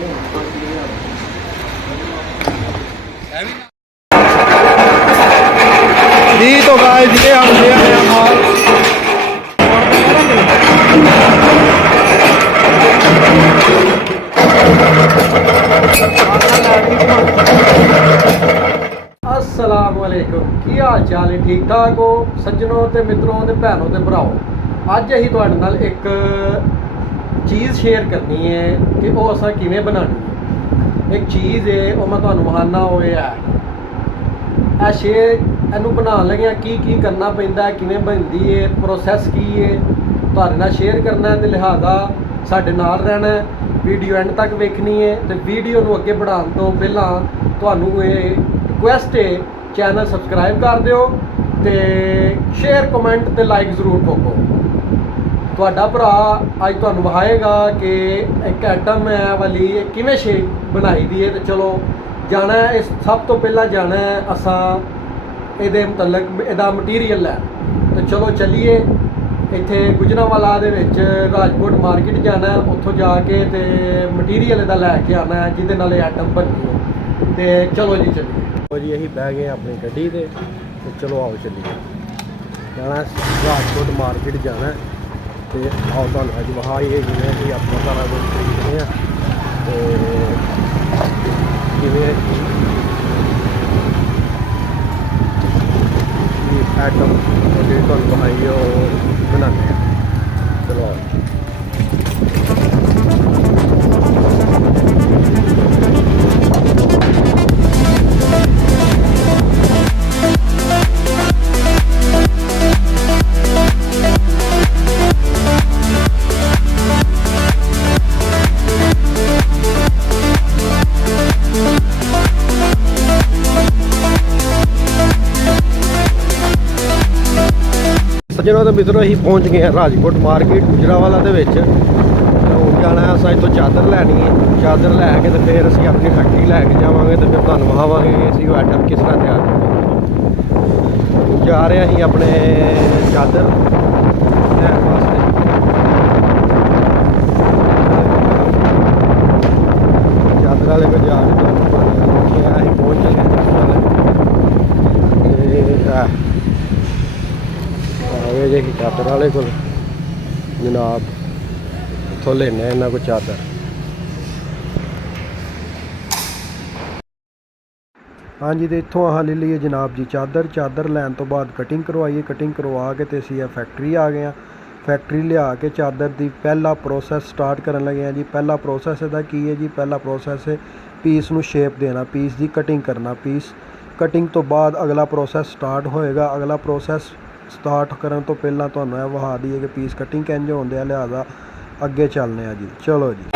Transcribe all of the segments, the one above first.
जी तो गाइस ये हम ले आए हैं माल। अस्सलाम वालेकुम, की हाल चाल है? ठीक ठाक हो सज्जनों ते मित्रों ते भैनों ते भराओ। अज असीं तुहाडे नाल एक चीज़ शेयर करनी है कि वो असां किवें बनानी है। एक चीज़ है वो मैं तुहानूं विखाना होए है शेयर इनू बनाने लगे की करना पैंदा है, किवें बनदी है, प्रोसैस की है, तुहाडे नाल शेयर करना है। तो लिहाजा साडे नाल रहना है, वीडियो एंड तक वेखनी है। तो वीडियो नूं अगे बढ़ाउण तो पहलां तुहानूं ये रिक्वेस्ट है, चैनल सबसक्राइब कर दिओ ते शेयर कमेंट ते लाइक जरूर ठोको। तुहाडा भरा अज तुहानूं विखाएगा कि एक आइटम है वाली किवें शेप बनाई दी है। तो चलो जाना है, इस सब तो पहला जाना है असां ਇਹਦੇ ਮੁਤਲਕ ਇਹਦਾ ਮਟੀਰੀਅਲ ਹੈ। तो चलो चलिए ਇੱਥੇ ਗੁਜਰਾਂਵਾਲਾ ਦੇ ਵਿੱਚ ਰਾਜਕੋਟ ਮਾਰਕੀਟ ਜਾਣਾ, ਉੱਥੋਂ ਜਾ ਕੇ ਤੇ ਮਟੀਰੀਅਲ ਇਹਦਾ ਲੈ ਕੇ ਆਉਣਾ ਜਿਹਦੇ ਨਾਲ ਇਹ ਆਈਟਮ ਬਣਨੀ ਹੈ। ਤੇ ਚਲੋ ਜੀ ਚੱਲੀਏ ਜੀ, ਅਸੀਂ ਬਹਿ ਗਏ ਆਪਣੀ ਗੱਡੀ ਤੇ ਚਲੋ ਆਓ ਚੱਲੀਏ। ਜਾਣਾ ਰਾਜਕੋਟ ਮਾਰਕੀਟ ਜਾਣਾ ਤੇ ਆਓ ਤੁਹਾਨੂੰ ਅੱਜ ਵਿਖਾਈਏ ਜਿਵੇਂ ਅਸੀਂ ਆਪਣਾ ਸਾਰਾ ਕੁਝ ਖਰੀਦਦੇ ਹਾਂ ਤੇ ਕਿਵੇਂ आइटम जी तुहानूं बनाइए बनाने हैं। चलो सज्जनों तो मित्रों ही पहुँच गए हैं राजकोट मार्केट गुजरांवाला दे विच। जाना है असां इत्थों चादर लैनी है, चादर लैके तो फिर असीं अपनी फैक्ट्री लैके जावांगे तो फिर तुहानूं विखावांगे कि असीं आइटम किस तरह तैयार करेंगे। जा रहे हैं अपने चादर लैण वास्ते। चादर वाले को जा के असीं पहुँच चले आए जे चादर वाले को जनाब इत्थों लेने इन्हों को चादर। हाँ जी, तो इत्थों अह ले लीए जनाब जी चादर। चादर लैन तो बाद कटिंग करवाइए, कटिंग करवा के तो असीं फैक्ट्री आ गए हैं। फैक्ट्री लिया के चादर की पहला प्रोसैस स्टार्ट करन लगे हैं जी। पहला प्रोसैस इहदा की है जी? पहला प्रोसैस है पीस नूं शेप देना, पीस की कटिंग करना। पीस कटिंग तो बाद अगला प्रोसैस स्टार्ट होएगा। अगला प्रोसैस स्टार्ट करन तो पहला तुहानूं यह विखा दईए कि पीस कटिंग किंज होंदे आ। लिहाजा अगे चलने आ जी, चलो जी।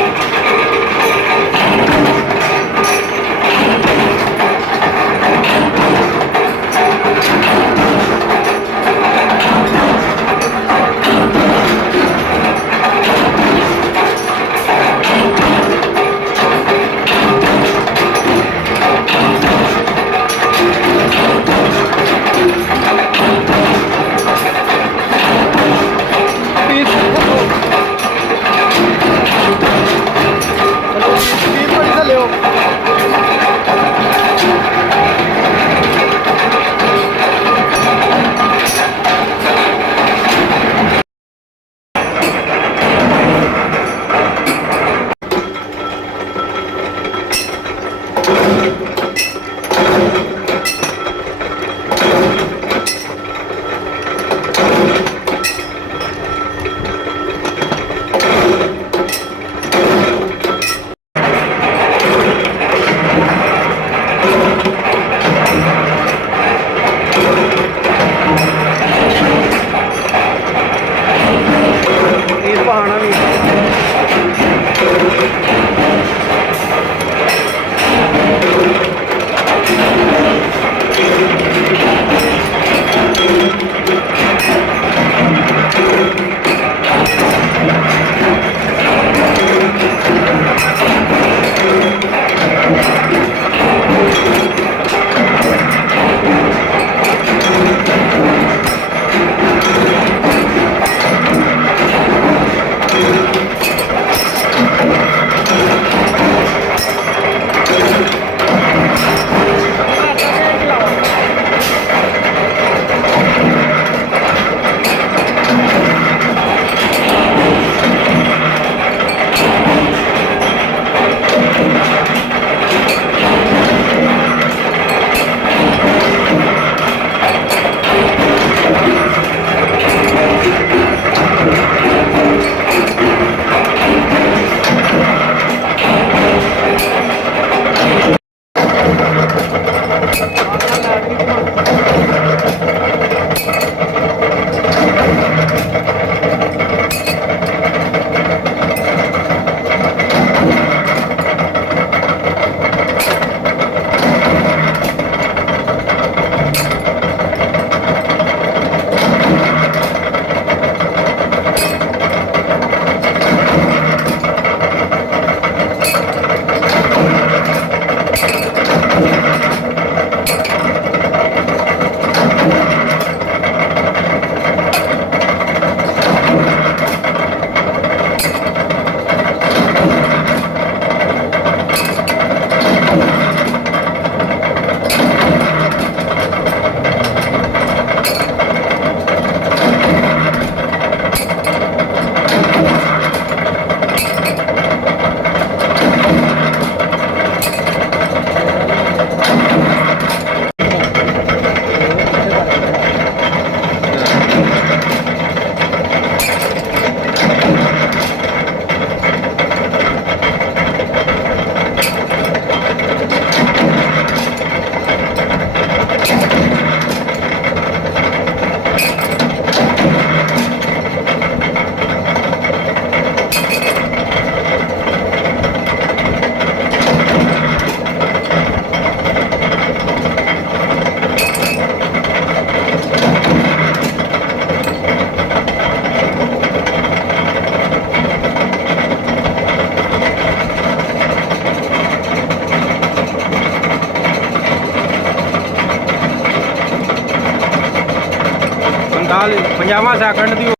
ਨਾਲ 50ਵਾਂ ਸੈਕਿੰਡ ਦੀ